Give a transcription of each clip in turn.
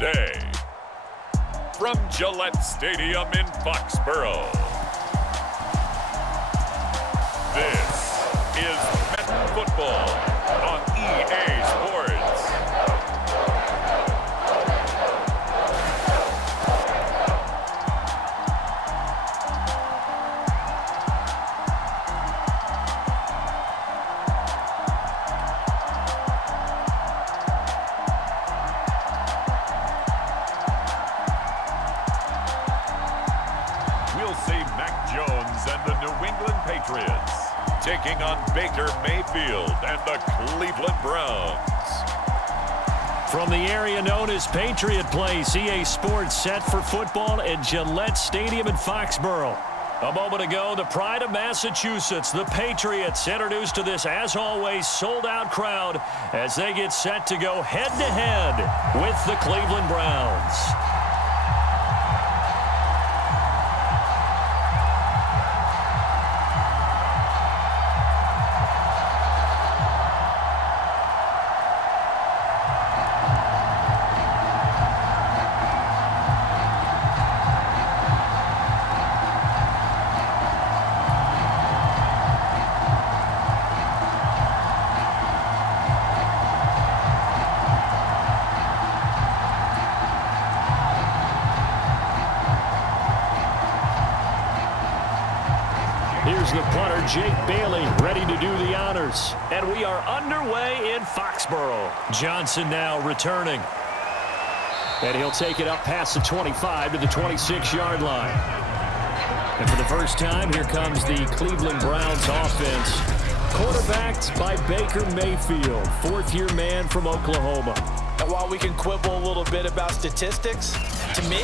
today. From Gillette Stadium in Foxborough, this is Madden Football on EA Sports. We'll see Mac Jones and the New England Patriots taking on Baker Mayfield and the Cleveland Browns. From the area known as Patriot Place, EA Sports set for football at Gillette Stadium in Foxborough. A moment ago, the pride of Massachusetts, the Patriots, introduced to this, as always, sold-out crowd as they get set to go head-to-head with the Cleveland Browns. Here's the punter, Jake Bailey, ready to do the honors. And we are underway in Foxborough. Johnson now returning. And he'll take it up past the 25 to the 26-yard line. And for the first time, here comes the Cleveland Browns offense. Quarterbacked by Baker Mayfield, fourth-year man from Oklahoma. And while we can quibble a little bit about statistics, to me,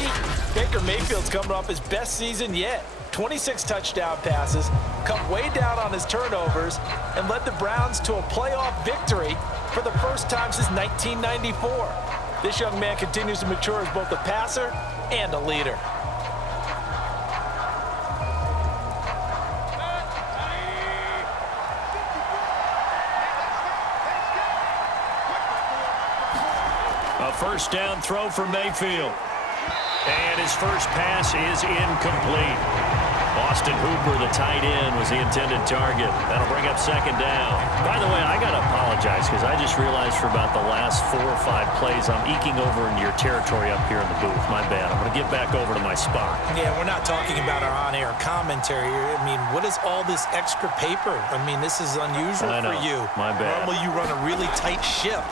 Baker Mayfield's coming off his best season yet. 26 touchdown passes, cut way down on his turnovers, and led the Browns to a playoff victory for the first time since 1994. This young man continues to mature as both a passer and a leader. A first down throw for Mayfield. And his first pass is incomplete. Austin Hooper, the tight end, was the intended target. That'll bring up second down. By the way, I got to apologize because I just realized for about the last 4 or 5 plays, I'm eking over into your territory up here in the booth. My bad. I'm going to get back over to my spot. Yeah, we're not talking about our on-air commentary. I mean, what is all this extra paper? I mean, this is unusual for you. My bad. Normally you run a really tight ship.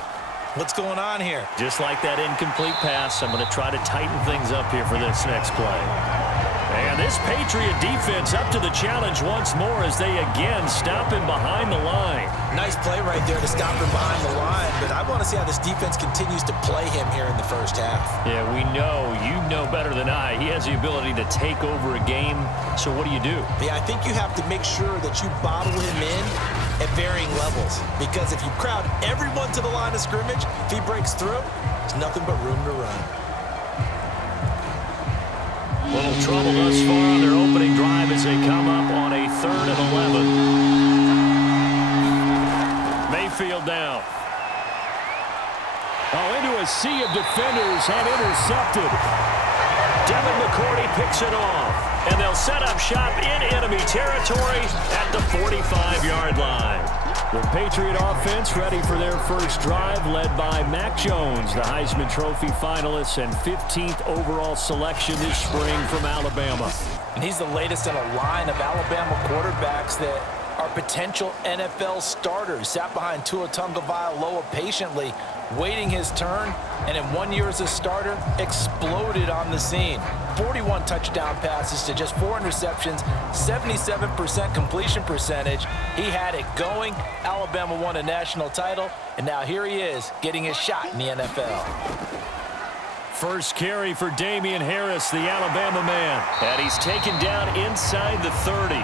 What's going on here? Just like that incomplete pass, I'm going to try to tighten things up here for this next play. And this Patriot defense up to the challenge once more as they again stop him behind the line. Nice play right there to stop him behind the line, but I want to see how this defense continues to play him here in the first half. Yeah, we know. You know better than I. He has the ability to take over a game, so what do? Yeah, I think you have to make sure that you bottle him in at varying levels, because if you crowd everyone to the line of scrimmage, if he breaks through, there's nothing but room to run. Little trouble thus far on their opening drive as they come up on a 3rd and 11. Mayfield down. Oh, into a sea of defenders and intercepted. Devin McCourty picks it off, and they'll set up shop in enemy territory at the 45-yard line. The Patriot offense ready for their first drive, led by Mac Jones, the Heisman Trophy finalist and 15th overall selection this spring from Alabama. And he's the latest in a line of Alabama quarterbacks that are potential NFL starters. Sat behind Tua Tagovailoa patiently, waiting his turn, and in 1 year as a starter, exploded on the scene. 41 touchdown passes to just 4 interceptions, 77% completion percentage. He had it going. Alabama won a national title, and now here he is getting his shot in the NFL. First carry for Damian Harris, the Alabama man. And he's taken down inside the 30.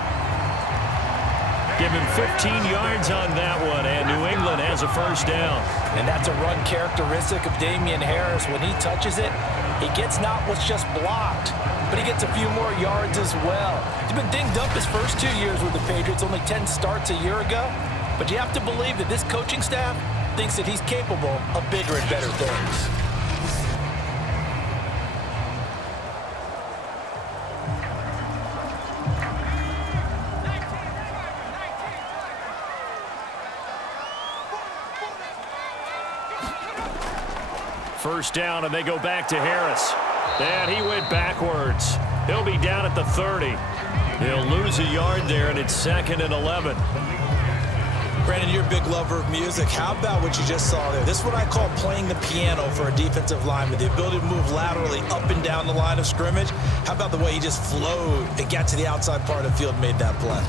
Give him 15 yards on that one, and New England has a first down. And that's a run characteristic of Damian Harris. When he touches it, he gets not what's just blocked, but he gets a few more yards as well. He's been dinged up his first 2 years with the Patriots, only 10 starts a year ago. But you have to believe that this coaching staff thinks that he's capable of bigger and better things. First down, and they go back to Harris. And he went backwards. He'll be down at the 30. He'll lose a yard there, and it's 2nd and 11. Brandon, you're a big lover of music. How about what you just saw there? This is what I call playing the piano for a defensive lineman, the ability to move laterally up and down the line of scrimmage. How about the way he just flowed and got to the outside part of the field and made that play?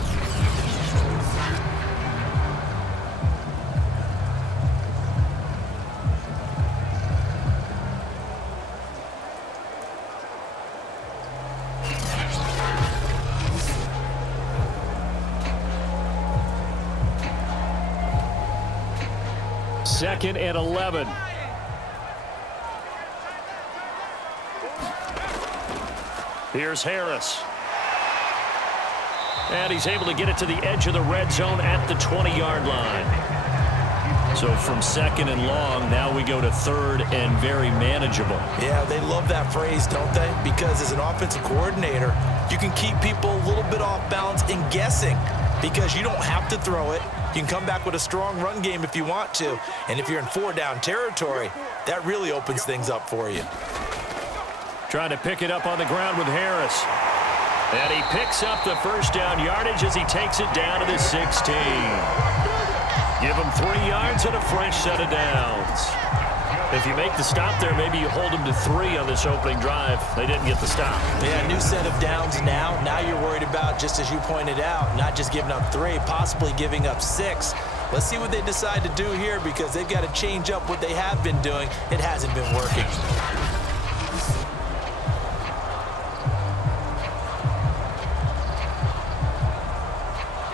Second and 11. Here's Harris. And he's able to get it to the edge of the red zone at the 20-yard line. So from 2nd and long, now we go to 3rd and very manageable. Yeah, they love that phrase, don't they? Because as an offensive coordinator, you can keep people a little bit off balance and guessing because you don't have to throw it. You can come back with a strong run game if you want to. And if you're in 4-down territory, that really opens things up for you. Trying to pick it up on the ground with Harris. And he picks up the first down yardage as he takes it down to the 16. Give him 3 yards and a fresh set of downs. If you make the stop there, maybe you hold them to 3 on this opening drive. They didn't get the stop. Yeah, new set of downs now. Now you're worried about, just as you pointed out, not just giving up 3, possibly giving up 6. Let's see what they decide to do here because they've got to change up what they have been doing. It hasn't been working.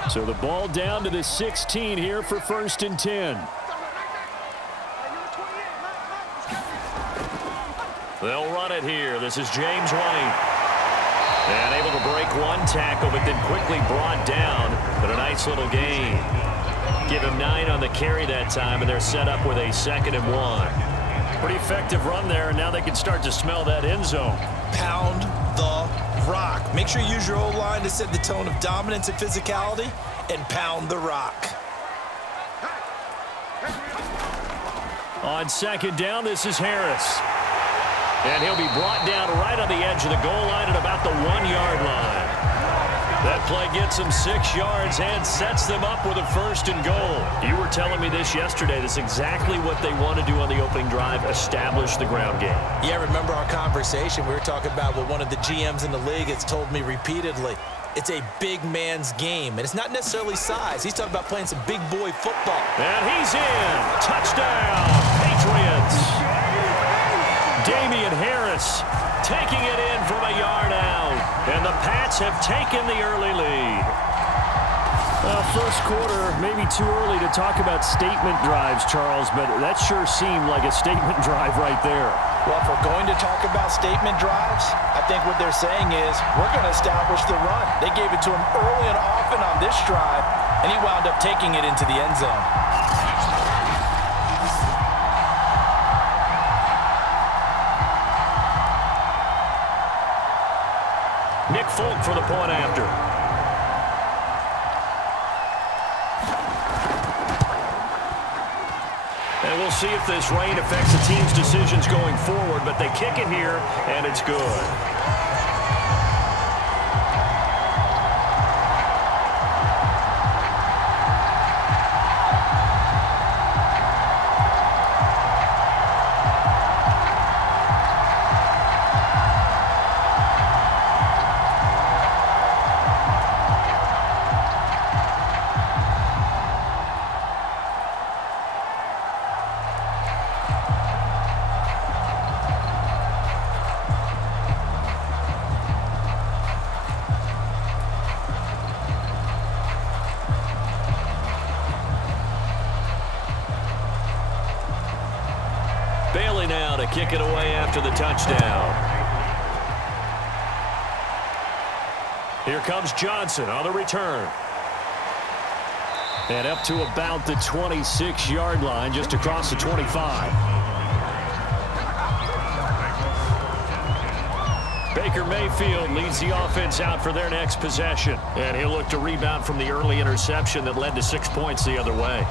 So the ball down to the 16 here for 1st and 10. They'll run it here. This is James White. And able to break 1 tackle, but then quickly brought down. But a nice little gain. Give him 9 on the carry that time, and they're set up with a 2nd and 1. Pretty effective run there, and now they can start to smell that end zone. Pound the rock. Make sure you use your O-line to set the tone of dominance and physicality, and pound the rock. On 2nd down, this is Harris. And he'll be brought down right on the edge of the goal line at about the 1-yard line. That play gets them 6 yards and sets them up with a 1st and goal. You were telling me this yesterday. This is exactly what they want to do on the opening drive, establish the ground game. Yeah, remember our conversation. We were talking about what one of the GMs in the league has told me repeatedly. It's a big man's game, and it's not necessarily size. He's talking about playing some big boy football. And he's in. Touchdown, Patriots. Damian Harris taking it in from a yard out. And the Pats have taken the early lead. First quarter, maybe too early to talk about statement drives, Charles, but that sure seemed like a statement drive right there. Well, if we're going to talk about statement drives, I think what they're saying is we're going to establish the run. They gave it to him early and often on this drive, and he wound up taking it into the end zone. Nick Folk for the point after. And we'll see if this rain affects the team's decisions going forward, but they kick it here, and it's good. Now to kick it away after the touchdown. Here comes Johnson on the return. And up to about the 26-yard line, just across the 25. Baker Mayfield leads the offense out for their next possession. And he'll look to rebound from the early interception that led to 6 points the other way.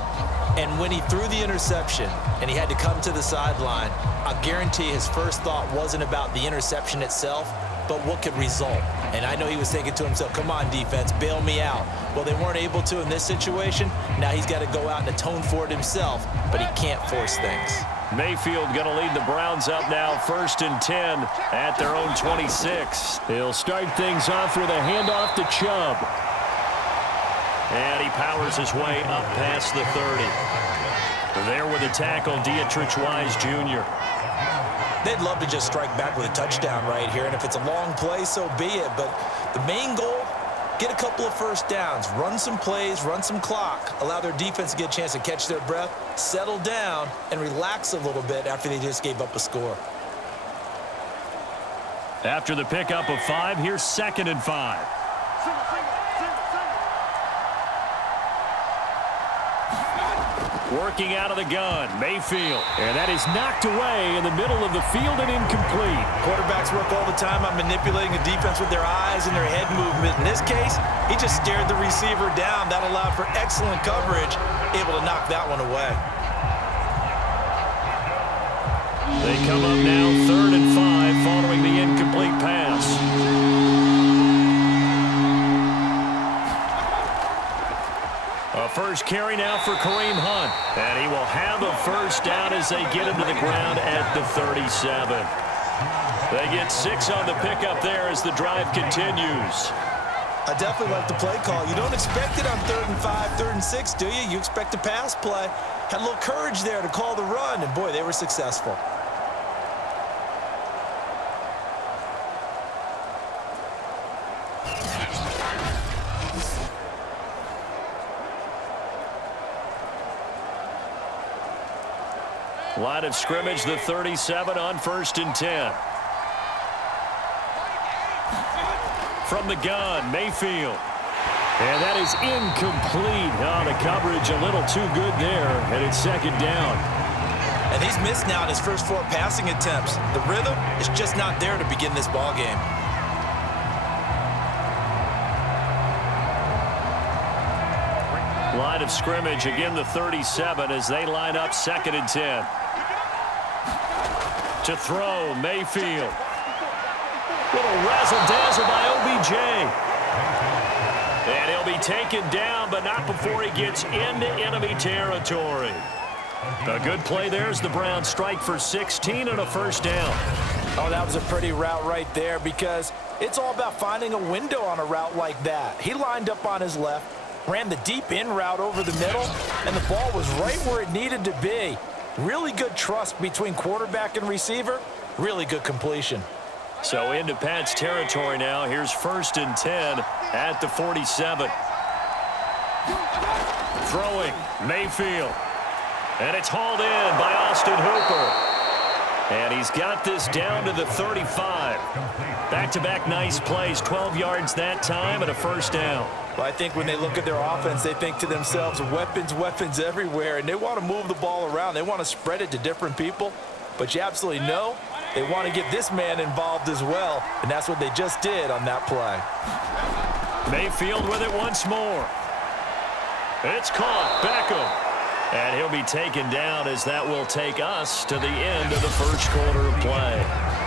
And when he threw the interception and he had to come to the sideline, I guarantee his first thought wasn't about the interception itself, but what could result. And I know he was thinking to himself, come on, defense, bail me out. Well, they weren't able to in this situation. Now he's got to go out and atone for it himself, but he can't force things. Mayfield going to lead the Browns up now, 1st and 10 at their own 26. He'll start things off with a handoff to Chubb. And he powers his way up past the 30. There with a tackle, Dietrich Wise Jr. They'd love to just strike back with a touchdown right here, and if it's a long play, so be it. But the main goal, get a couple of first downs, run some plays, run some clock, allow their defense to get a chance to catch their breath, settle down, and relax a little bit after they just gave up a score. After the pickup of 5, here's 2nd and 5. Working out of the gun, Mayfield. And that is knocked away in the middle of the field and incomplete. Quarterbacks work all the time on manipulating the defense with their eyes and their head movement. In this case, he just stared the receiver down. That allowed for excellent coverage, able to knock that one away. They come up now 3rd and 5 following the incomplete pass. A first carry now for Kareem Hunt. And he will have a first down as they get him to the ground at the 37. They get 6 on the pickup there as the drive continues. I definitely like the play call. You don't expect it on 3rd and 5, 3rd and 6, do you? You expect a pass play. Had a little courage there to call the run, and boy, they were successful. Line of scrimmage, the 37 on 1st and 10. From the gun, Mayfield. And that is incomplete. Oh, the coverage a little too good there, and it's 2nd down. And he's missed now in his first 4 passing attempts. The rhythm is just not there to begin this ball game. Line of scrimmage, again the 37 as they line up 2nd and 10. To throw, Mayfield. Little razzle-dazzle by OBJ. And he'll be taken down, but not before he gets into enemy territory. A good play there as the Browns strike for 16 and a first down. Oh, that was a pretty route right there because it's all about finding a window on a route like that. He lined up on his left, ran the deep in route over the middle, and the ball was right where it needed to be. Really good trust between quarterback and receiver. Really good completion. So into Pat's territory now. Here's 1st and 10 at the 47. Throwing, Mayfield. And it's hauled in by Austin Hooper. And he's got this down to the 35. Back-to-back nice plays, 12 yards that time and a first down. Well, I think when they look at their offense, they think to themselves, weapons, weapons everywhere, and they want to move the ball around. They want to spread it to different people, but you absolutely know they want to get this man involved as well, and that's what they just did on that play. Mayfield with it once more. It's caught, Beckham. And he'll be taken down as that will take us to the end of the first quarter of play.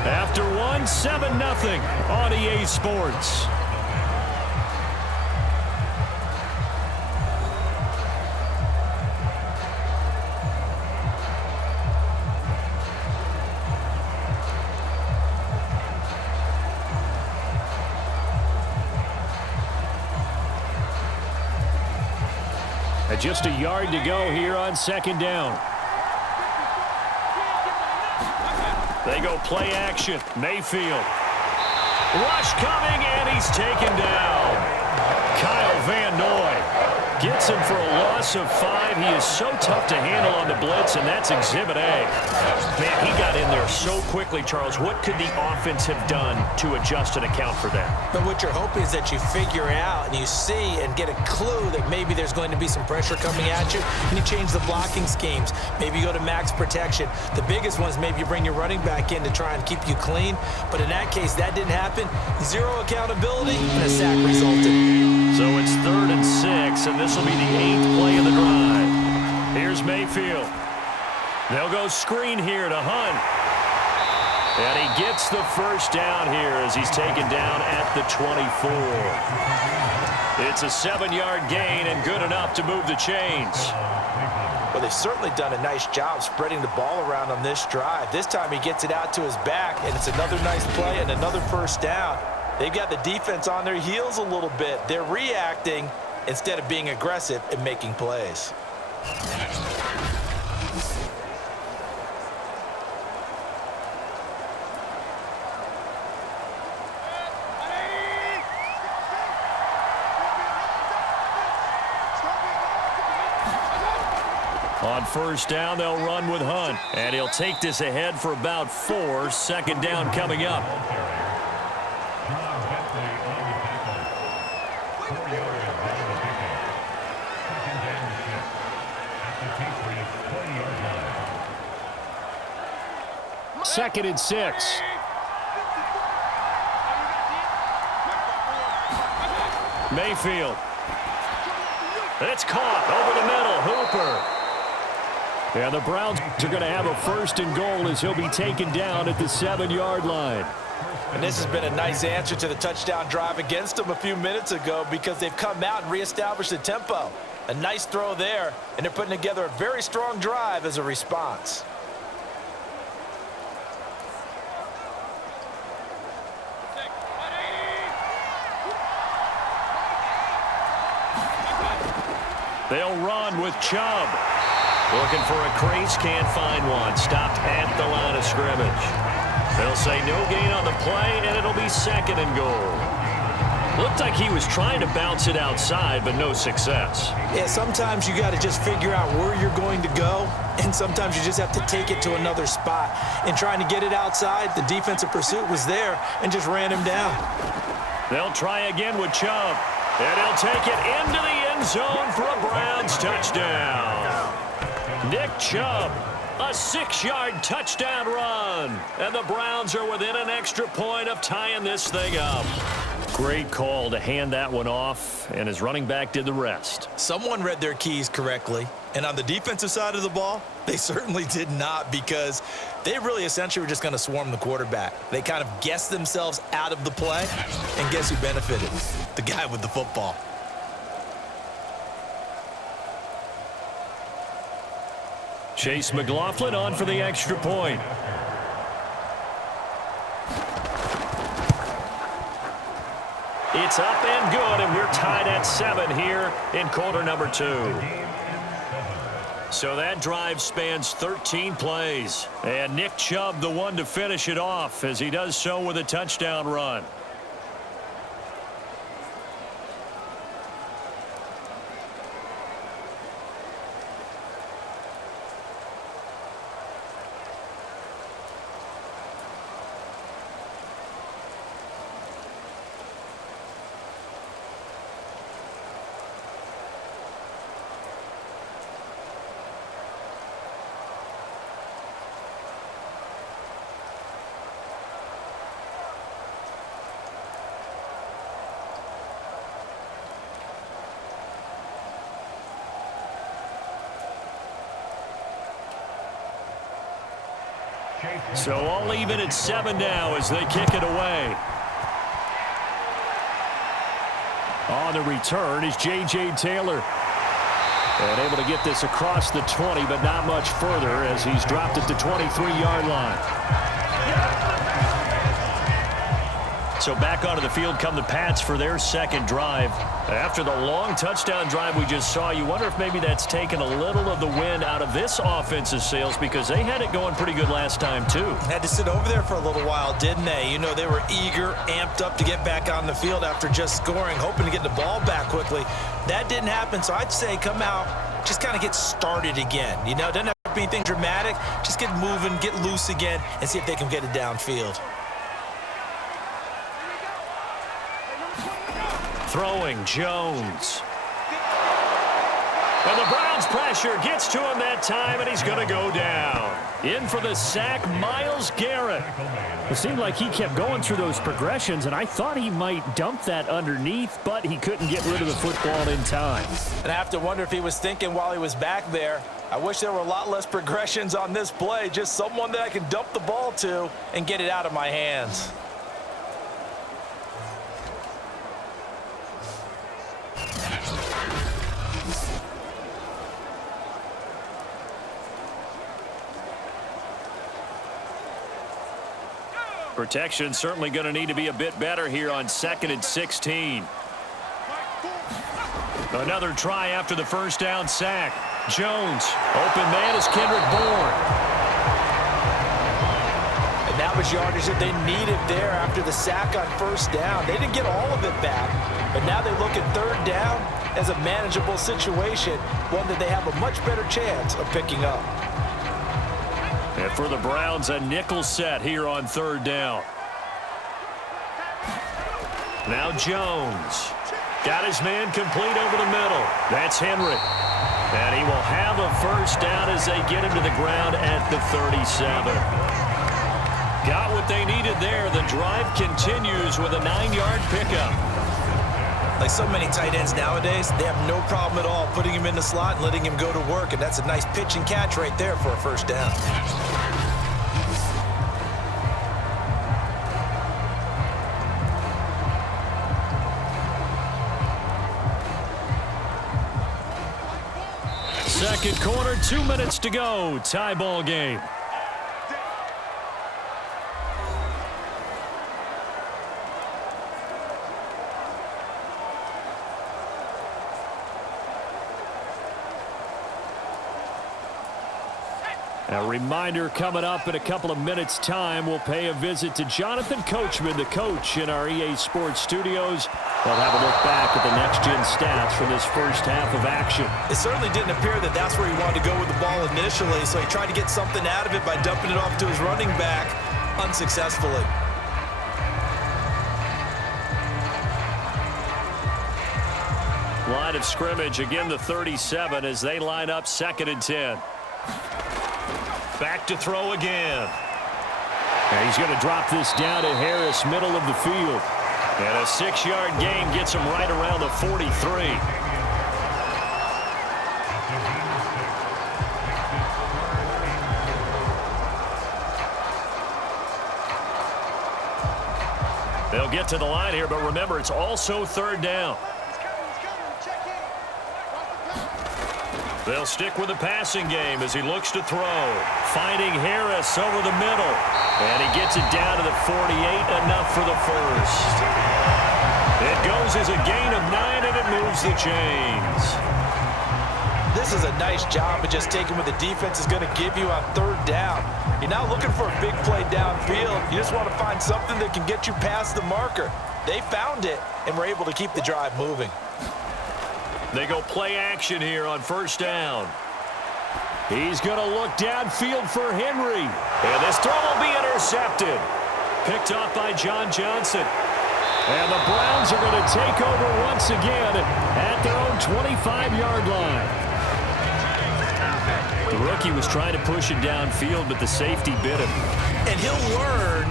After one, 7-0 on EA Sports. Just a yard to go here on 2nd down. They go play action. Mayfield. Rush coming, and he's taken down. Kyle Van Noy gets him for a loss of 5. He is so tough to handle on the blitz, and that's Exhibit A. Man, he got in there so quickly, Charles. What could the offense have done to adjust and account for that? But what you're hoping is that you figure out and you see and get a clue that maybe there's going to be some pressure coming at you, and you change the blocking schemes. Maybe you go to max protection. The biggest one is maybe you bring your running back in to try and keep you clean. But in that case, that didn't happen. 0 accountability, and a sack resulted. So it's 3rd and 6, and this will be the 8th play of the drive. Here's Mayfield. They'll go screen here to Hunt. And he gets the first down here as he's taken down at the 24. It's a 7-yard gain and good enough to move the chains. Well, they've certainly done a nice job spreading the ball around on this drive. This time he gets it out to his back, and it's another nice play and another first down. They've got the defense on their heels a little bit. They're reacting instead of being aggressive and making plays. On first down, they'll run with Hunt. And he'll take this ahead for about 4. Second down coming up. Second and 6. Mayfield. It's caught over the middle. Hooper. And the Browns are going to have a first and goal as he'll be taken down at the 7-yard line. And this has been a nice answer to the touchdown drive against them a few minutes ago because they've come out and reestablished the tempo. A nice throw there, and they're putting together a very strong drive as a response. They'll run with Chubb. Looking for a crease, can't find one. Stopped at the line of scrimmage. They'll say no gain on the play, and it'll be second and goal. Looked like he was trying to bounce it outside, but no success. Yeah, sometimes you got to just figure out where you're going to go, and sometimes you just have to take it to another spot. And trying to get it outside, the defensive pursuit was there and just ran him down. They'll try again with Chubb, and he'll take it into the end zone for a Browns touchdown. Nick Chubb, a 6-yard touchdown run. And the Browns are within an extra point of tying this thing up. Great call to hand that one off, and his running back did the rest. Someone read their keys correctly, and on the defensive side of the ball, they certainly did not because they really essentially were just going to swarm the quarterback. They kind of guessed themselves out of the play, and guess who benefited? The guy with the football. Chase McLaughlin on for the extra point. It's up and good, and we're tied at 7 here in quarter number 2. So that drive spans 13 plays. And Nick Chubb, the one to finish it off, as he does so with a touchdown run. So all even at 7 now as they kick it away. On the return is J.J. Taylor. And able to get this across the 20, but not much further as he's dropped at the 23-yard line. So back onto the field come the Pats for their second drive. After the long touchdown drive we just saw, you wonder if maybe that's taken a little of the wind out of this offense's sails because they had it going pretty good last time too. Had to sit over there for a little while, didn't they? You know, they were eager, amped up to get back on the field after just scoring, hoping to get the ball back quickly. That didn't happen, so I'd say come out, just kind of get started again. You know, doesn't have to be anything dramatic. Just get moving, get loose again, and see if they can get it downfield. Throwing Jones. And the Browns pressure gets to him that time, and he's going to go down. In for the sack, Myles Garrett. It seemed like he kept going through those progressions, and I thought he might dump that underneath, but he couldn't get rid of the football in time. And I have to wonder if he was thinking while he was back there, I wish there were a lot less progressions on this play, just someone that I can dump the ball to and get it out of my hands. Protection certainly going to need to be a bit better here on 2nd and 16. Another try after the first down sack. Jones, open man is Kendrick Bourne. And that was yardage that they needed there after the sack on first down. They didn't get all of it back, but now they look at third down as a manageable situation, one that they have a much better chance of picking up. And for the Browns, a nickel set here on third down. Now Jones. Got his man complete over the middle. That's Henry. And he will have a first down as they get him to the ground at the 37. Got what they needed there. The drive continues with a 9-yard pickup. Like so many tight ends nowadays, they have no problem at all putting him in the slot and letting him go to work. And that's a nice pitch and catch right there for a first down. Second quarter, 2 minutes to go. Tie ball game. A reminder coming up in a couple of minutes' time. We'll pay a visit to Jonathan Coachman, the coach in our EA Sports studios. We'll have a look back at the next-gen stats from this first half of action. It certainly didn't appear that that's where he wanted to go with the ball initially, so he tried to get something out of it by dumping it off to his running back unsuccessfully. Line of scrimmage, again the 37 as they line up 2nd and 10. Back to throw again. And he's going to drop this down to Harris, middle of the field. And a 6-yard gain gets him right around the 43. They'll get to the line here, but remember, it's also third down. They'll stick with the passing game as he looks to throw. Finding Harris over the middle. And he gets it down to the 48, enough for the first. It goes as a gain of 9, and it moves the chains. This is a nice job of just taking what the defense is going to give you on third down. You're not looking for a big play downfield. You just want to find something that can get you past the marker. They found it and were able to keep the drive moving. They go play action here on first down. He's going to look downfield for Henry. And this throw will be intercepted. Picked off by John Johnson. And the Browns are going to take over once again at their own 25-yard line. The rookie was trying to push it downfield, but the safety bit him. And he'll learn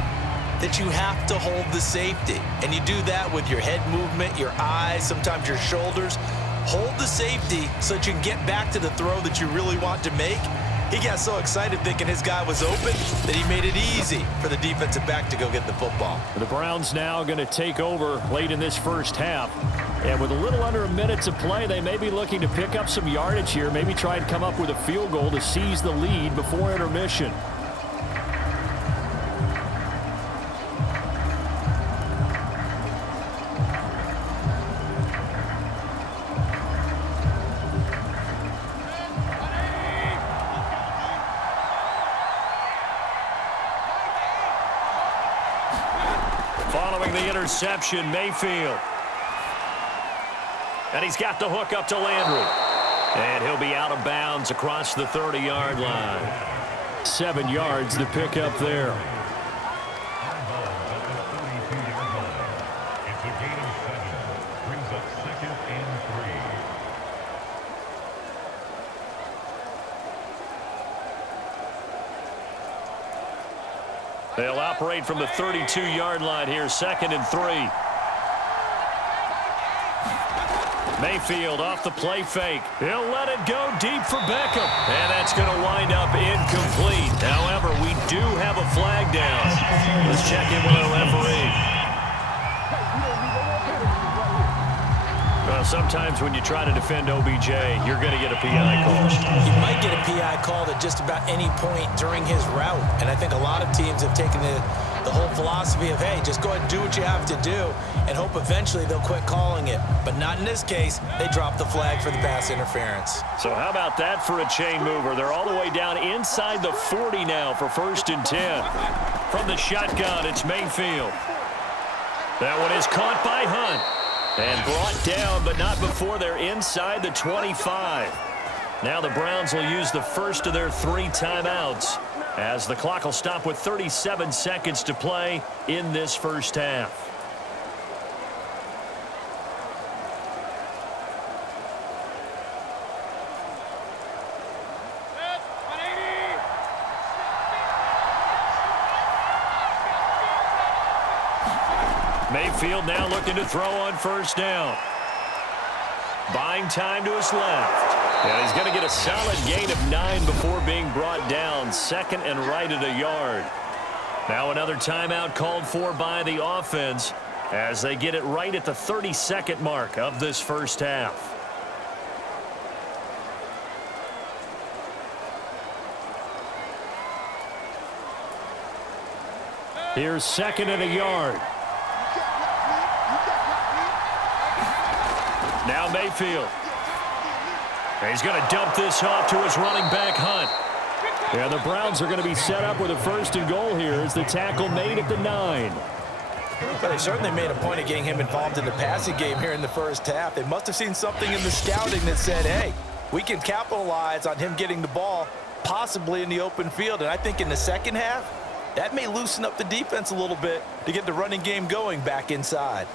that you have to hold the safety. And you do that with your head movement, your eyes, sometimes your shoulders. Hold the safety so that you can get back to the throw that you really want to make. He got so excited thinking his guy was open that he made it easy for the defensive back to go get the football. The Browns now going to take over late in this first half. And with a little under a minute to play, they may be looking to pick up some yardage here, maybe try and come up with a field goal to seize the lead before intermission. Following the interception, Mayfield. And he's got the hook up to Landry. And he'll be out of bounds across the 30-yard line. 7 yards to pick up there. They'll operate from the 32-yard line here, 2nd and 3. Mayfield off the play fake. He'll let it go deep for Beckham. And that's going to wind up incomplete. However, we do have a flag down. Let's check in with our referee. Well, sometimes when you try to defend OBJ, you're going to get a PI call. He might get a PI called at just about any point during his route. And I think a lot of teams have taken the whole philosophy of, hey, just go ahead and do what you have to do and hope eventually they'll quit calling it. But not in this case. They dropped the flag for the pass interference. So how about that for a chain mover? They're all the way down inside the 40 now for 1st and 10. From the shotgun, it's Mayfield. That one is caught by Hunt. And brought down, but not before they're inside the 25. Now the Browns will use the first of their 3 timeouts as the clock will stop with 37 seconds to play in this first half. Mayfield now looking to throw on 1st down. Buying time to his left. And he's going to get a solid gain of 9 before being brought down. 2nd and right at a yard. Now another timeout called for by the offense as they get it right at the 30-second mark of this first half. Here's 2nd and a yard. Now Mayfield. He's going to dump this off to his running back, Hunt. And the Browns are going to be set up with a 1st and goal here as the tackle made at the 9. But they certainly made a point of getting him involved in the passing game here in the first half. They must have seen something in the scouting that said, hey, we can capitalize on him getting the ball possibly in the open field. And I think in the second half, that may loosen up the defense a little bit to get the running game going back inside.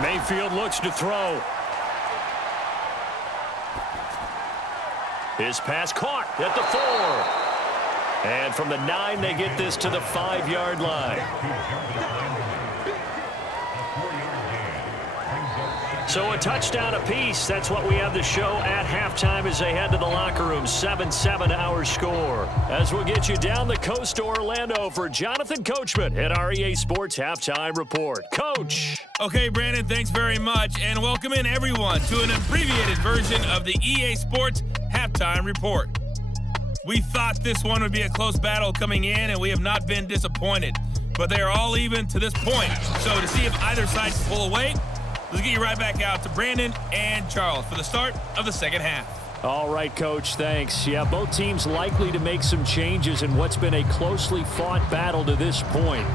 Mayfield looks to throw. His pass caught at the 4. And from the 9, they get this to the 5-yard line. So a touchdown apiece. That's what we have the show at halftime as they head to the locker room. 7-7 our score. As we'll get you down the coast to Orlando for Jonathan Coachman at our EA Sports Halftime Report. Coach. Okay, Brandon, thanks very much. And welcome in, everyone, to an abbreviated version of the EA Sports Halftime Report. We thought this one would be a close battle coming in, and we have not been disappointed. But they are all even to this point. So to see if either side can pull away, let's get you right back out to Brandon and Charles for the start of the second half. All right, Coach, thanks. Yeah, both teams likely to make some changes in what's been a closely fought battle to this point.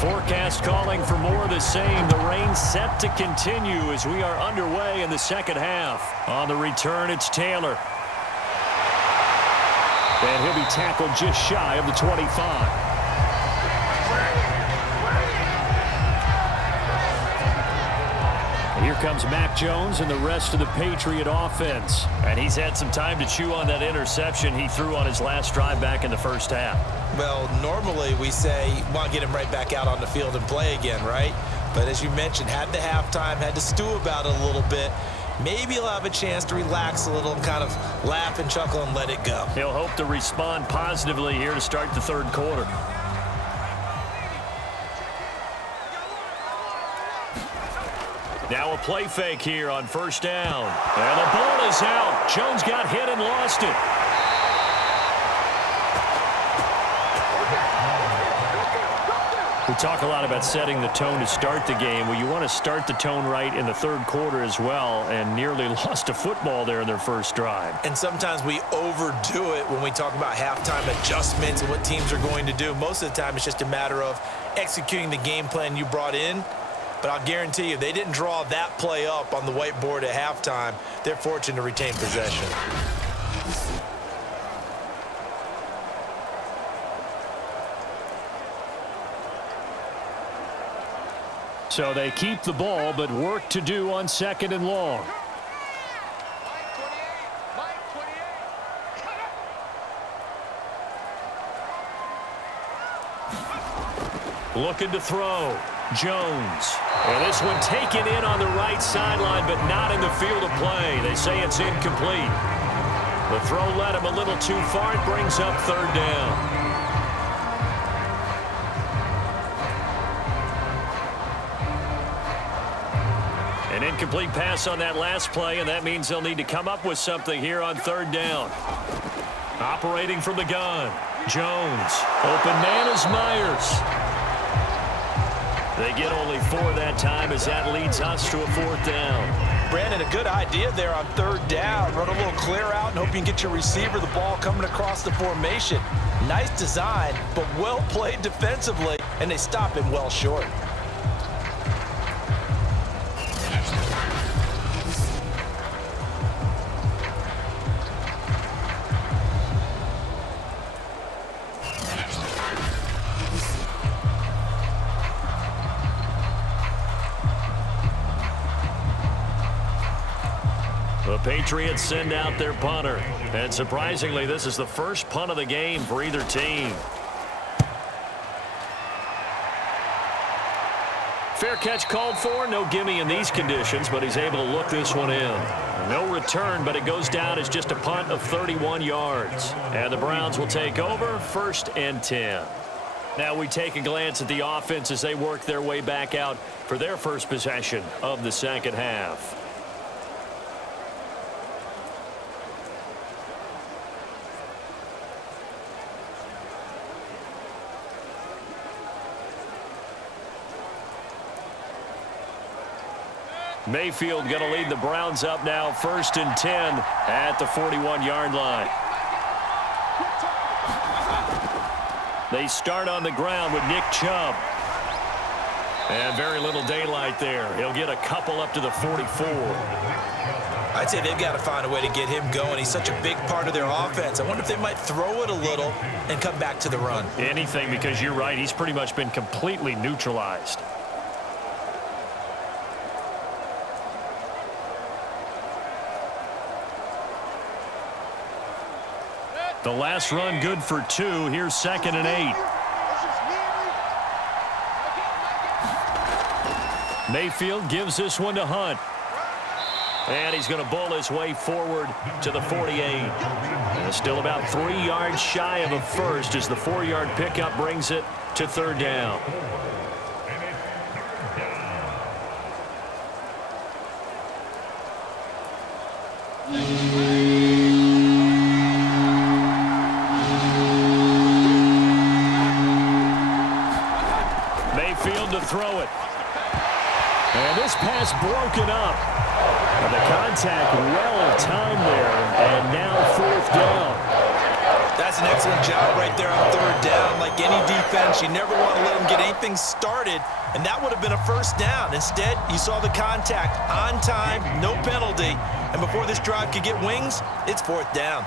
Forecast calling for more of the same. The rain set to continue as we are underway in the second half. On the return, it's Taylor. And he'll be tackled just shy of the 25. Here comes Mac Jones and the rest of the Patriot offense. And he's had some time to chew on that interception he threw on his last drive back in the first half. Well, normally we say, want to get him right back out on the field and play again, right? But as you mentioned, had the halftime, had to stew about it a little bit. Maybe he'll have a chance to relax a little and kind of laugh and chuckle and let it go. He'll hope to respond positively here to start the third quarter. Now a play fake here on first down. And the ball is out. Jones got hit and lost it. We talk a lot about setting the tone to start the game. Well, you want to start the tone right in the third quarter as well, and nearly lost a football there in their first drive. And sometimes we overdo it when we talk about halftime adjustments and what teams are going to do. Most of the time, it's just a matter of executing the game plan you brought in. But I'll guarantee you, if they didn't draw that play up on the whiteboard at halftime, they're fortunate to retain possession. So they keep the ball, but work to do on 2nd and long. Looking to throw. Jones. And this one taken in on the right sideline, but not in the field of play. They say it's incomplete. The throw led him a little too far. It brings up 3rd down. An incomplete pass on that last play, and that means they'll need to come up with something here on 3rd down. Operating from the gun. Jones. Open man is Myles. They get only 4 that time as that leads us to a 4th down. Brandon, a good idea there on 3rd down. Run a little clear out and hope you can get your receiver the ball coming across the formation. Nice design, but well played defensively, and they stop him well short. The Patriots send out their punter. And surprisingly, this is the first punt of the game for either team. Fair catch called for. No gimme in these conditions, but he's able to look this one in. No return, but it goes down as just a punt of 31 yards. And the Browns will take over 1st and 10. Now we take a glance at the offense as they work their way back out for their first possession of the second half. Mayfield going to lead the Browns up now 1st and 10 at the 41-yard line. They start on the ground with Nick Chubb. And very little daylight there. He'll get a couple up to the 44. I'd say they've got to find a way to get him going. He's such a big part of their offense. I wonder if they might throw it a little and come back to the run. Anything, because you're right. He's pretty much been completely neutralized. The last run good for 2. Here's 2nd and 8. Mayfield gives this one to Hunt. And he's going to bowl his way forward to the 48. And still about 3 yards shy of a first as the 4-yard pickup brings it to 3rd down. Mayfield to throw it. And this pass broken up. And the contact well timed there. And now 4th down. That's an excellent job right there on 3rd down. Like any defense, you never want to let them get anything started. And that would have been a 1st down. Instead, you saw the contact on time, no penalty. And before this drive could get wings, it's 4th down.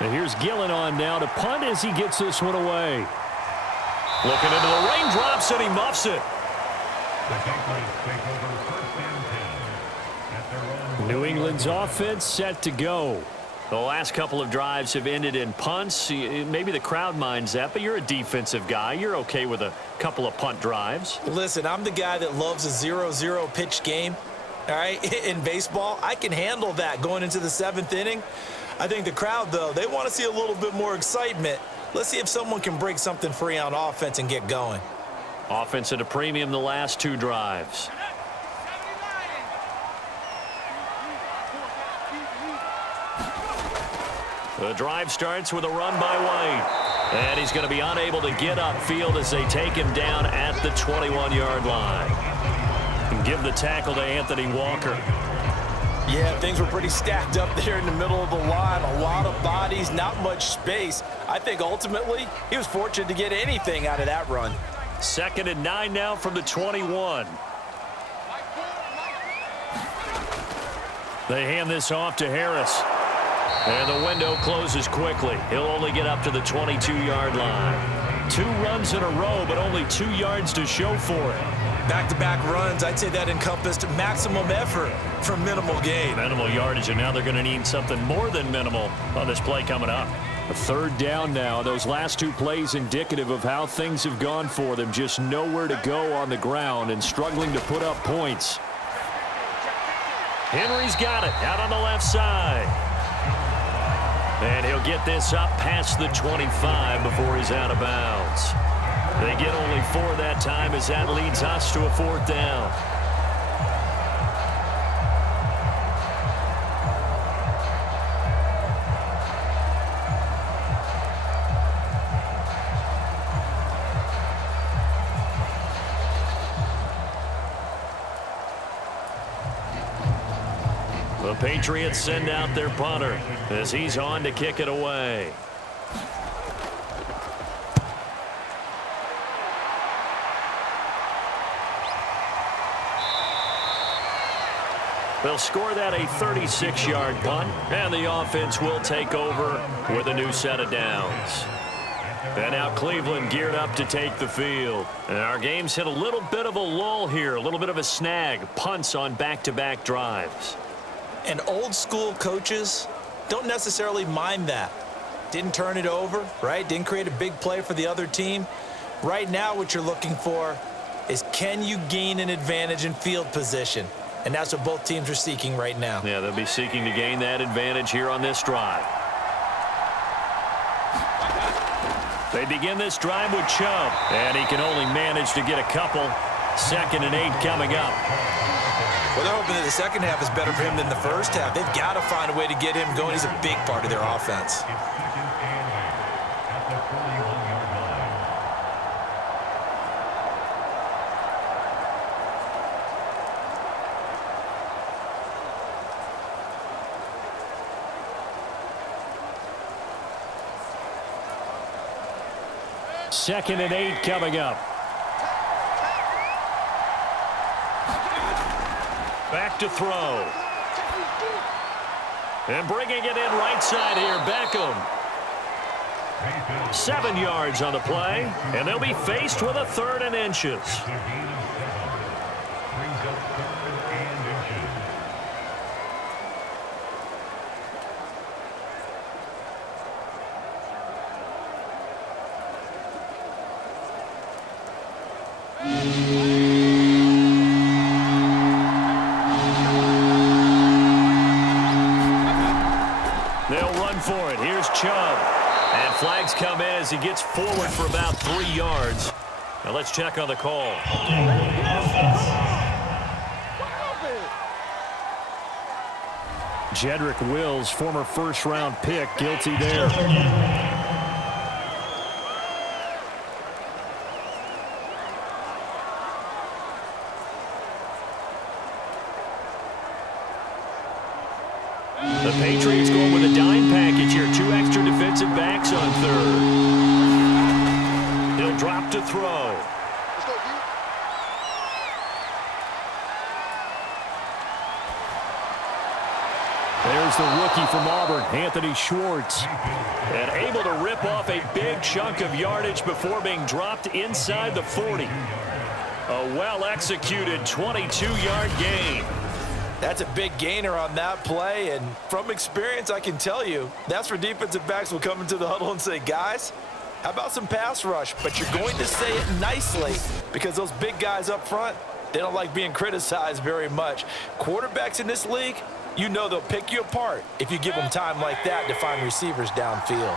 And here's Gillette on now to punt as he gets this one away. Looking into the raindrops, and he muffs it. New England's offense set to go. The last couple of drives have ended in punts. Maybe the crowd minds that, but you're a defensive guy. You're okay with a couple of punt drives. Listen, I'm the guy that loves a 0-0 pitch game. All right, in baseball, I can handle that going into the 7th inning. I think the crowd, though, they want to see a little bit more excitement. Let's see if someone can break something free on offense and get going. Offense at a premium the last 2 drives. The drive starts with a run by White. And he's going to be unable to get upfield as they take him down at the 21-yard line. And give the tackle to Anthony Walker. Yeah, things were pretty stacked up there in the middle of the line. A lot of bodies, not much space. I think ultimately he was fortunate to get anything out of that run. 2nd and 9 now from the 21. They hand this off to Harris. And the window closes quickly. He'll only get up to the 22-yard line. 2 runs in a row, but only 2 yards to show for it. Back-to-back runs, I'd say that encompassed maximum effort for minimal gain. Minimal yardage, and now they're going to need something more than minimal on this play coming up. A 3rd down now. Those last 2 plays indicative of how things have gone for them. Just nowhere to go on the ground and struggling to put up points. Henry's got it out on the left side. And he'll get this up past the 25 before he's out of bounds. They get only 4 that time as that leads us to a 4th down. The Patriots send out their punter as he's on to kick it away. They'll score that a 36-yard punt, and the offense will take over with a new set of downs. And now Cleveland geared up to take the field. And our game's hit a little bit of a lull here, a little bit of a snag, punts on back-to-back drives. And old-school coaches don't necessarily mind that. Didn't turn it over, right? Didn't create a big play for the other team. Right now what you're looking for is, can you gain an advantage in field position? And that's what both teams are seeking right now. Yeah, they'll be seeking to gain that advantage here on this drive. They begin this drive with Chubb, and he can only manage to get a couple. 2nd and 8 coming up. Well, they're hoping that the second half is better for him than the first half. They've got to find a way to get him going. He's a big part of their offense. Second and 8 coming up. Back to throw. And bringing it in right side here, Beckham. 7 yards on the play, and they'll be faced with a 3rd and inches. They'll run for it. Here's Chubb. And flags come in as he gets forward for about 3 yards. Now let's check on the call. Jedrick Wills, former first-round pick, guilty there. The Patriots going with a dime package here. 2 extra defensive backs on 3rd. He'll drop to throw. There's the rookie from Auburn, Anthony Schwartz. And able to rip off a big chunk of yardage before being dropped inside the 40. A well-executed 22-yard gain. That's a big gainer on that play, and from experience, I can tell you, that's where defensive backs will come into the huddle and say, guys, how about some pass rush? But you're going to say it nicely because those big guys up front, they don't like being criticized very much. Quarterbacks in this league, you know they'll pick you apart if you give them time like that to find receivers downfield.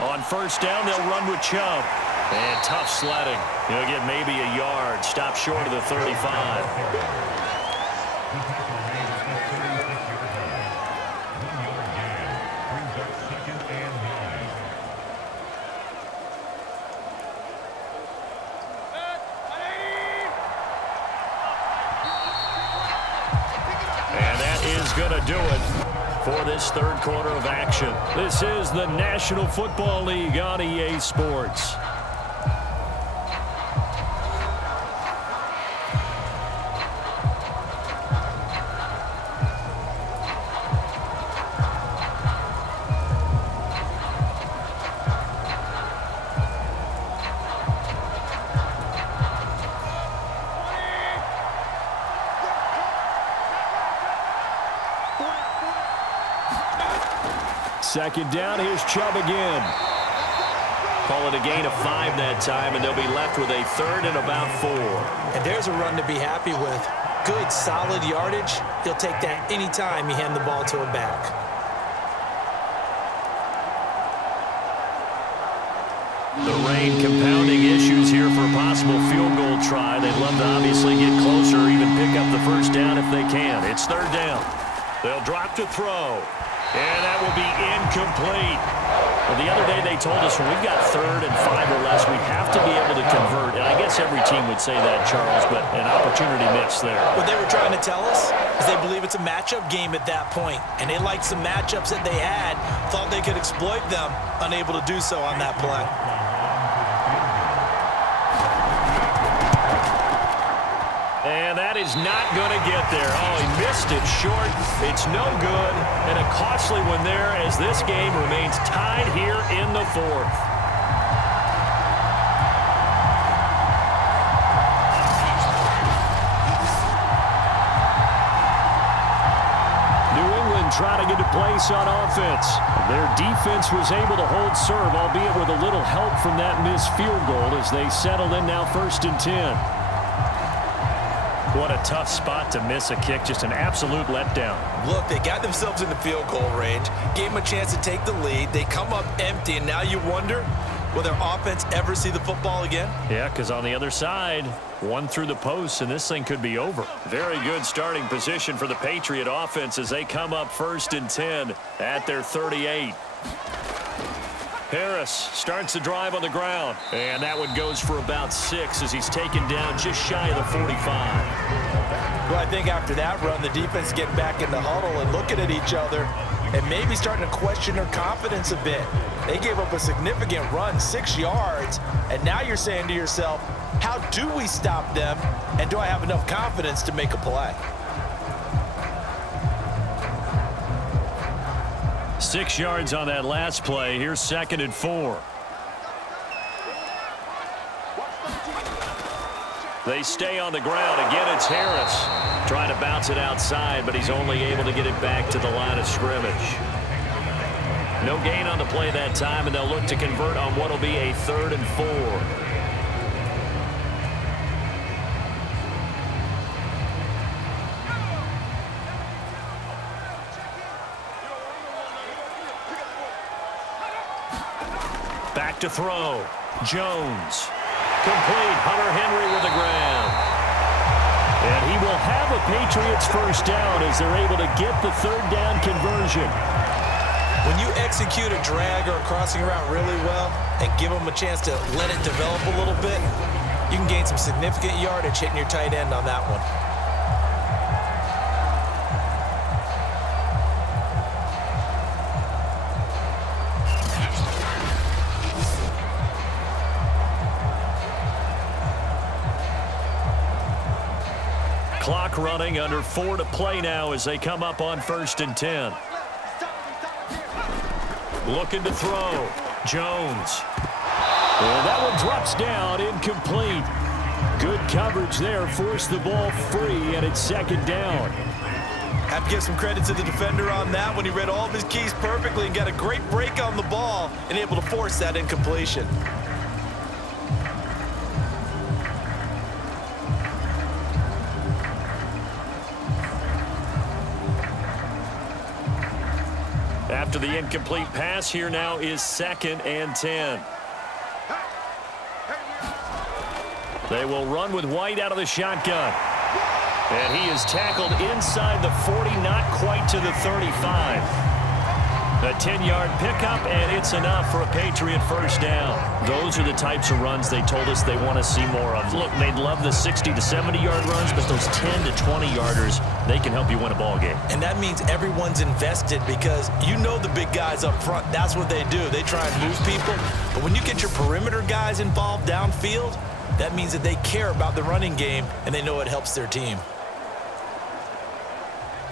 On 1st down, they'll run with Chubb. And tough sledding. He'll get maybe a yard. Stop short of the 35. to do it for this third quarter of action. This is the National Football League on EA Sports. Second down, here's Chubb again. Call it a gain of 5 that time, and they'll be left with a third and about 4. And there's a run to be happy with. Good, solid yardage. He'll take that anytime you hand the ball to a back. The rain compounding issues here for a possible field goal try. They'd love to obviously get closer or even pick up the first down if they can. It's third down. They'll drop to throw. And that will be incomplete. Well, the other day they told us when we've got third and 5 or less, we have to be able to convert. And I guess every team would say that, Charles, but an opportunity missed there. What they were trying to tell us is they believe it's a matchup game at that point. And they liked some matchups that they had, thought they could exploit them, unable to do so on that play. And that is not going to get there. Oh, he missed it short. It's no good. And a costly one there as this game remains tied here in the fourth. New England trying to get a place on offense. Their defense was able to hold serve, albeit with a little help from that missed field goal as they settled in now 1st and 10. What a tough spot to miss a kick. Just an absolute letdown. Look, they got themselves in the field goal range, gave them a chance to take the lead. They come up empty, and now you wonder, will their offense ever see the football again? Yeah, because on the other side, one through the post, and this thing could be over. Very good starting position for the Patriot offense as they come up 1st and 10 at their 38. Harris starts the drive on the ground, and that one goes for about 6 as he's taken down just shy of the 45. Well, I think after that run, the defense getting back in the huddle and looking at each other and maybe starting to question their confidence a bit. They gave up a significant run, 6 yards, and now you're saying to yourself, how do we stop them, and do I have enough confidence to make a play? 6 yards on that last play. Here's 2nd and 4. They stay on the ground. Again, it's Harris trying to bounce it outside, but he's only able to get it back to the line of scrimmage. No gain on the play that time, and they'll look to convert on what will be a 3rd and 4. Back to throw. Jones. Complete. Hunter Henry with the ground. And he will have a Patriots first down as they're able to get the 3rd down conversion. When you execute a drag or a crossing route really well and give them a chance to let it develop a little bit, you can gain some significant yardage hitting your tight end on that one. Clock running, under 4 to play now as they come up on 1st and 10. Looking to throw. Jones. And that one drops down, incomplete. Good coverage there, forced the ball free, and it's 2nd down. Have to give some credit to the defender on that when he read all of his keys perfectly and got a great break on the ball and able to force that incompletion. After the incomplete pass, here now is 2nd and 10. They will run with White out of the shotgun. And he is tackled inside the 40, not quite to the 35. A 10-yard pickup, and it's enough for a Patriot first down. Those are the types of runs they told us they want to see more of. Look, they'd love the 60 to 70-yard runs, but those 10 to 20-yarders, they can help you win a ball game. And that means everyone's invested because you know the big guys up front, that's what they do. They try and move people. But when you get your perimeter guys involved downfield, that means that they care about the running game, and they know it helps their team.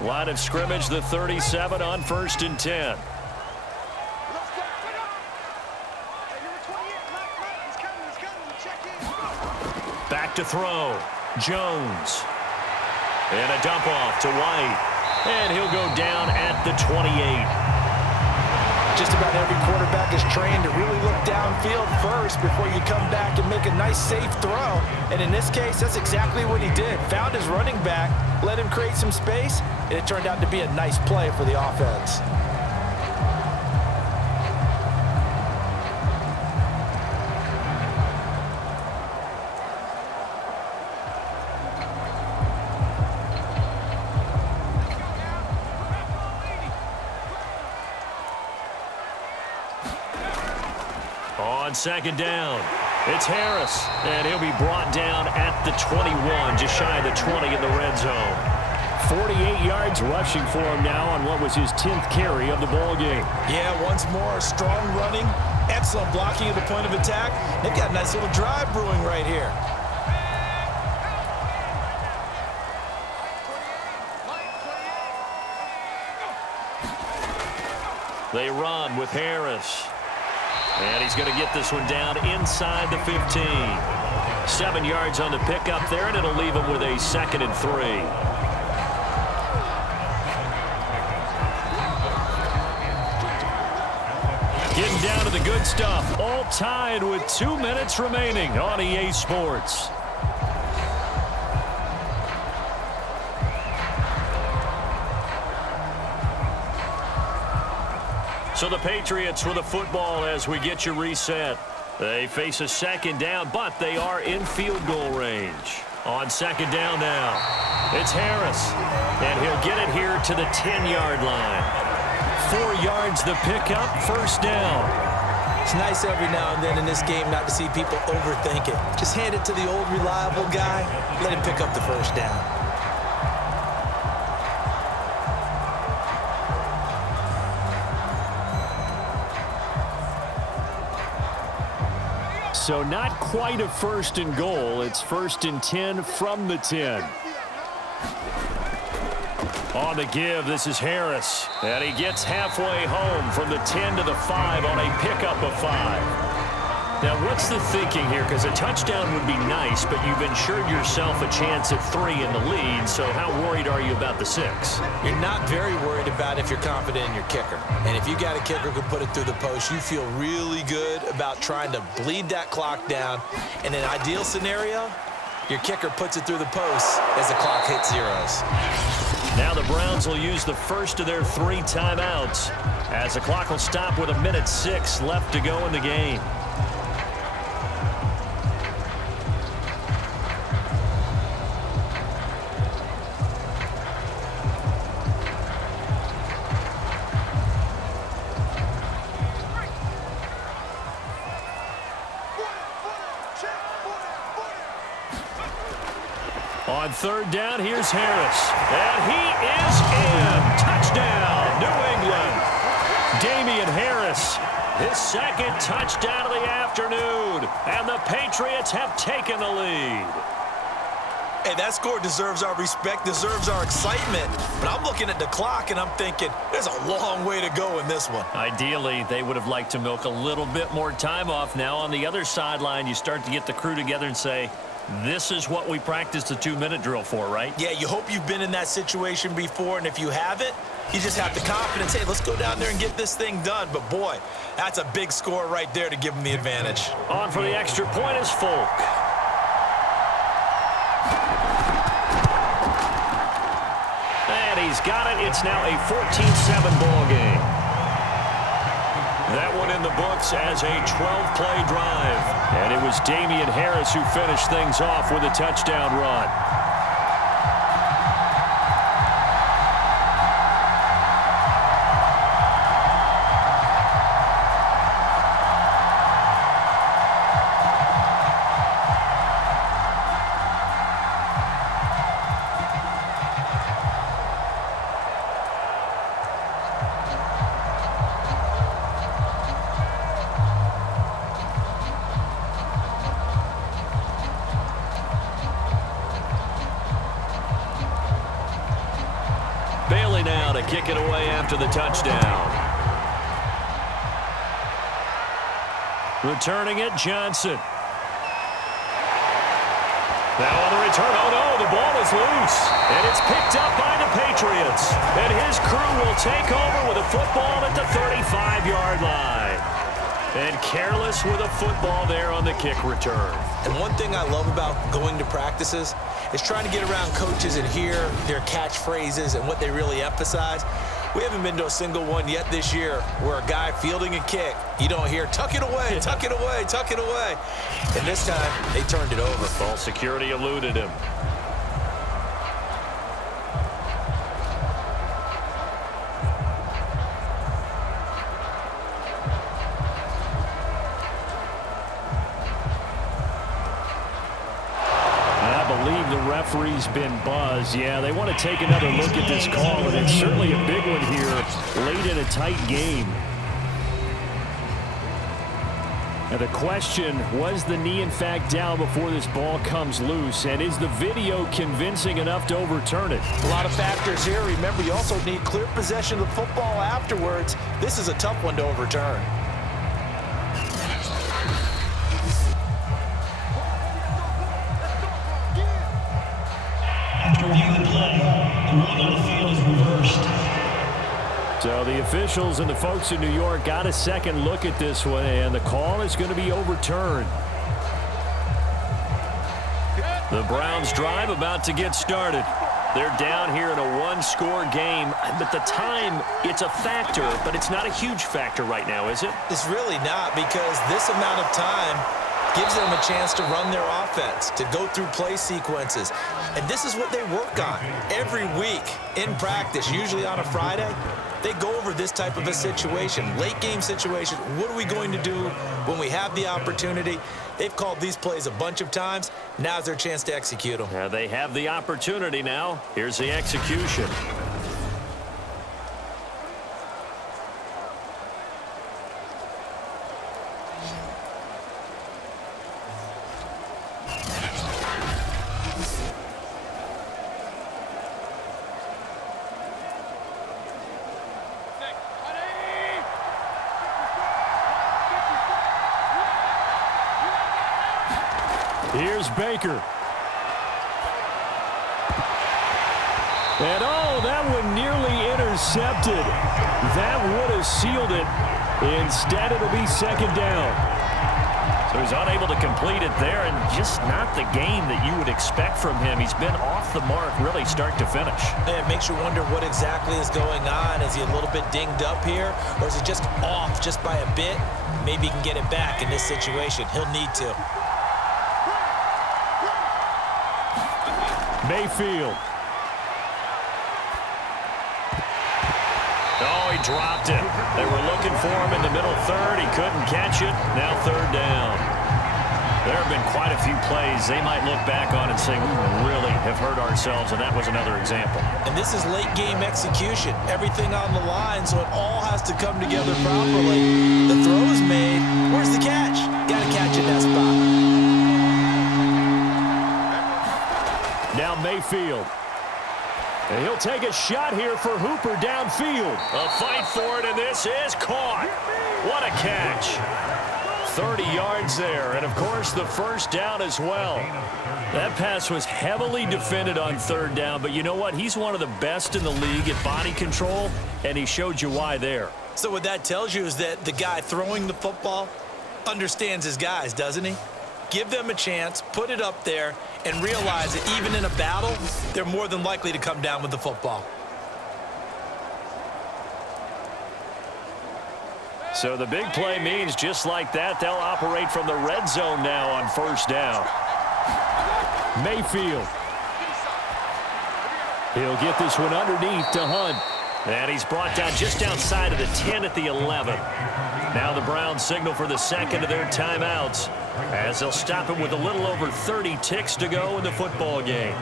Line of scrimmage, the 37 on 1st and 10. Back to throw. Jones. And a dump off to White. And he'll go down at the 28. Just about every quarterback is trained to really look downfield first before you come back and make a nice, safe throw. And in this case, that's exactly what he did. Found his running back, let him create some space, and it turned out to be a nice play for the offense. On 2nd down, it's Harris, and he'll be brought down at the 21, just shy of the 20 in the red zone. 48 yards rushing for him now on what was his 10th carry of the ball game. Yeah, once more, strong running, excellent blocking at the point of attack. They've got a nice little drive brewing right here. They run with Harris. And he's going to get this one down inside the 15. 7 yards on the pickup there, and it'll leave him with a 2nd and 3. Getting down to the good stuff. All tied with 2 minutes remaining on EA Sports. So the Patriots with the football as we get you reset. They face a 2nd down, but they are in field goal range. On 2nd down now, it's Harris, and he'll get it here to the 10-yard line. 4 yards the pickup, 1st down. It's nice every now and then in this game not to see people overthink it. Just hand it to the old reliable guy, let him pick up the 1st down. So not quite a 1st and goal. It's 1st and 10 from the 10. On the give, this is Harris. And he gets halfway home from the 10 to the 5 on a pickup of 5. Now, what's the thinking here? Because a touchdown would be nice, but you've ensured yourself a chance at 3 in the lead. So how worried are you about the 6? You're not very worried about if you're confident in your kicker. And if you got a kicker who can put it through the post, you feel really good about trying to bleed that clock down. In an ideal scenario, your kicker puts it through the post as the clock hits zeros. Now the Browns will use the first of their 3 timeouts as the clock will stop with 1:06 left to go in the game. On 3rd down, here's Harris. And he is in. Touchdown, New England. Damian Harris, his 2nd touchdown of the afternoon. And the Patriots have taken the lead. Hey, that score deserves our respect, deserves our excitement. But I'm looking at the clock, and I'm thinking, there's a long way to go in this one. Ideally, they would have liked to milk a little bit more time off. Now on the other sideline, you start to get the crew together and say, this is what we practiced the 2-minute drill for, right? Yeah, you hope you've been in that situation before, and if you haven't, you just have the confidence, hey, let's go down there and get this thing done. But, boy, that's a big score right there to give them the advantage. On for the extra point is Folk. And he's got it. It's now a 14-7 ball game. That one in the books as a 12-play drive. And it was Damian Harris who finished things off with a touchdown run. to kick it away after the touchdown. Returning it, Johnson. Now on the return, oh no, the ball is loose. And it's picked up by the Patriots. And his crew will take over with a football at the 35-yard line. And careless with a football there on the kick return. And one thing I love about going to practices is trying to get around coaches and hear their catchphrases and what they really emphasize. We haven't been to a single one yet this year where a guy fielding a kick, you don't hear, tuck it away, tuck it away, tuck it away. And this time, they turned it over. Ball security eluded him. Referee's been buzzed. Yeah, they want to take another look at this call, and it's certainly a big one here late in a tight game. Now the question, was the knee in fact down before this ball comes loose, and is the video convincing enough to overturn it? A lot of factors here. Remember, you also need clear possession of the football afterwards. This is a tough one to overturn. So the officials and the folks in New York got a second look at this one, and the call is going to be overturned. The Browns drive about to get started. They're down here in a one-score game. But the time, it's a factor, but it's not a huge factor right now, is it? It's really not, because this amount of time gives them a chance to run their offense, to go through play sequences. And this is what they work on every week in practice, usually on a Friday. They go over this type of a situation, late game situation. What are we going to do when we have the opportunity? They've called these plays a bunch of times. Now's their chance to execute them. Yeah, they have the opportunity now. Here's the execution. Here's Baker. And oh, that one nearly intercepted. That would have sealed it. Instead, it'll be second down. So he's unable to complete it there, and just not the game that you would expect from him. He's been off the mark really start to finish. And it makes you wonder what exactly is going on. Is he a little bit dinged up here, or is he just off just by a bit? Maybe he can get it back in this situation. He'll need to. Mayfield. Oh, he dropped it. They were looking for him in the middle third. He couldn't catch it. Now third down. There have been quite a few plays they might look back on and say, we really have hurt ourselves, and that was another example. And this is late game execution. Everything on the line, so it all has to come together properly. The throw's made. Where's the catch? Got to catch in that spot. Now Mayfield. And he'll take a shot here for Hooper downfield. A fight for it, and this is caught. What a catch. 30 yards there, and of course the first down as well. That pass was heavily defended on third down, but you know what? He's one of the best in the league at body control, and he showed you why there. So what that tells you is that the guy throwing the football understands his guys, doesn't he? Give them a chance, put it up there, and realize that even in a battle, they're more than likely to come down with the football. So the big play means just like that, they'll operate from the red zone now on first down. Mayfield. He'll get this one underneath to Hunt. And he's brought down just outside of the 10 at the 11. Now the Browns signal for the second of their timeouts as they'll stop him with a little over 30 ticks to go in the football game.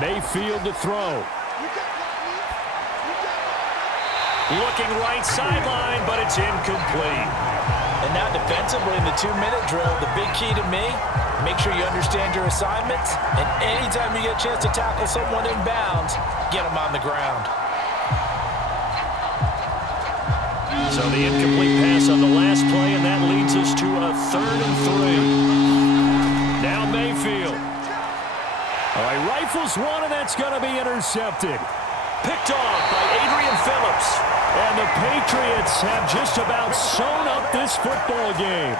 Mayfield to throw. Looking right sideline, but it's incomplete. And now defensively in the 2-minute drill, the big key to me, make sure you understand your assignments, and anytime you get a chance to tackle someone in bounds, get them on the ground. So the incomplete pass on the last play, and that leads us to a 3rd and 3. Now Mayfield. All right, rifles one, and that's going to be intercepted. Picked off by Adrian Phillips. And the Patriots have just about sewn up this football game.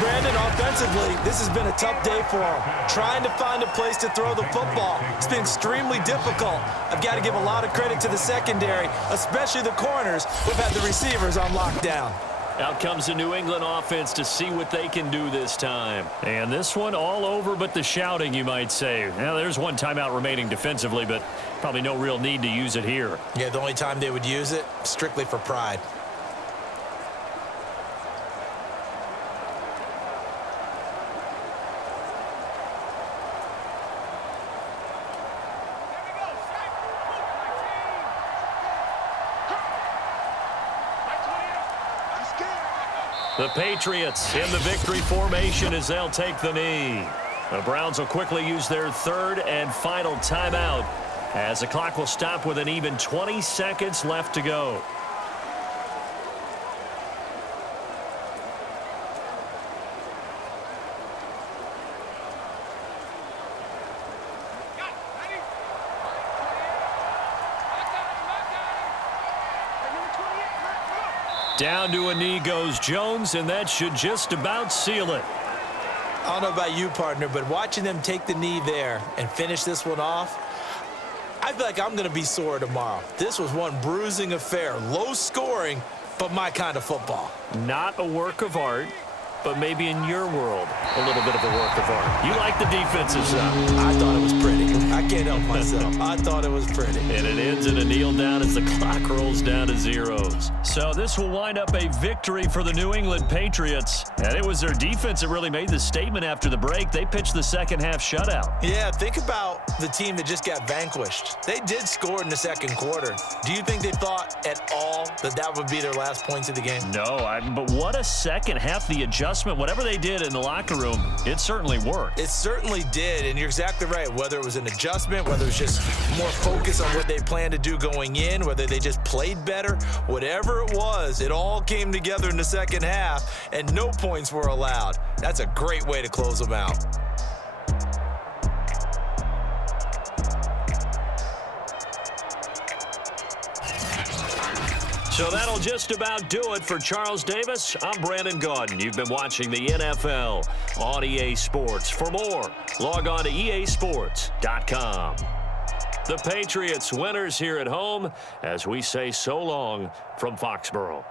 Brandon, offensively, this has been a tough day for them. Trying to find a place to throw the football. It's been extremely difficult. I've got to give a lot of credit to the secondary, especially the corners who've had the receivers on lockdown. Out comes the New England offense to see what they can do this time. And this one all over but the shouting, you might say. Now, there's one timeout remaining defensively, but probably no real need to use it here. Yeah, the only time they would use it, strictly for pride. The Patriots in the victory formation as they'll take the knee. The Browns will quickly use their 3rd and final timeout as the clock will stop with an even 20 seconds left to go. Down to a knee goes Jones, and that should just about seal it. I don't know about you, partner, but watching them take the knee there and finish this one off, I feel like I'm going to be sore tomorrow. This was one bruising affair. Low scoring, but my kind of football. Not a work of art, but maybe in your world, a little bit of a work of art. You like the defensive side. I thought it was pretty. I can't help myself. I thought it was pretty. And it ends in a kneel down as the clock rolls down to zeros. So this will wind up a victory for the New England Patriots. And it was their defense that really made the statement after the break. They pitched the second-half shutout. Yeah, think about the team that just got vanquished. They did score in the second quarter. Do you think they thought at all that that would be their last points of the game? No, but what a second half. The adjustment, whatever they did in the locker room, it certainly worked. It certainly did, and you're exactly right. Whether it was an adjustment, whether it was just more focus on what they planned to do going in, whether they just played better, whatever it was, it all came together in the second half, and no points were allowed. That's a great way to close them out. So that'll just about do it for Charles Davis. I'm Brandon Gaudin. You've been watching the NFL on EA Sports. For more, log on to easports.com. The Patriots winners here at home as we say so long from Foxborough.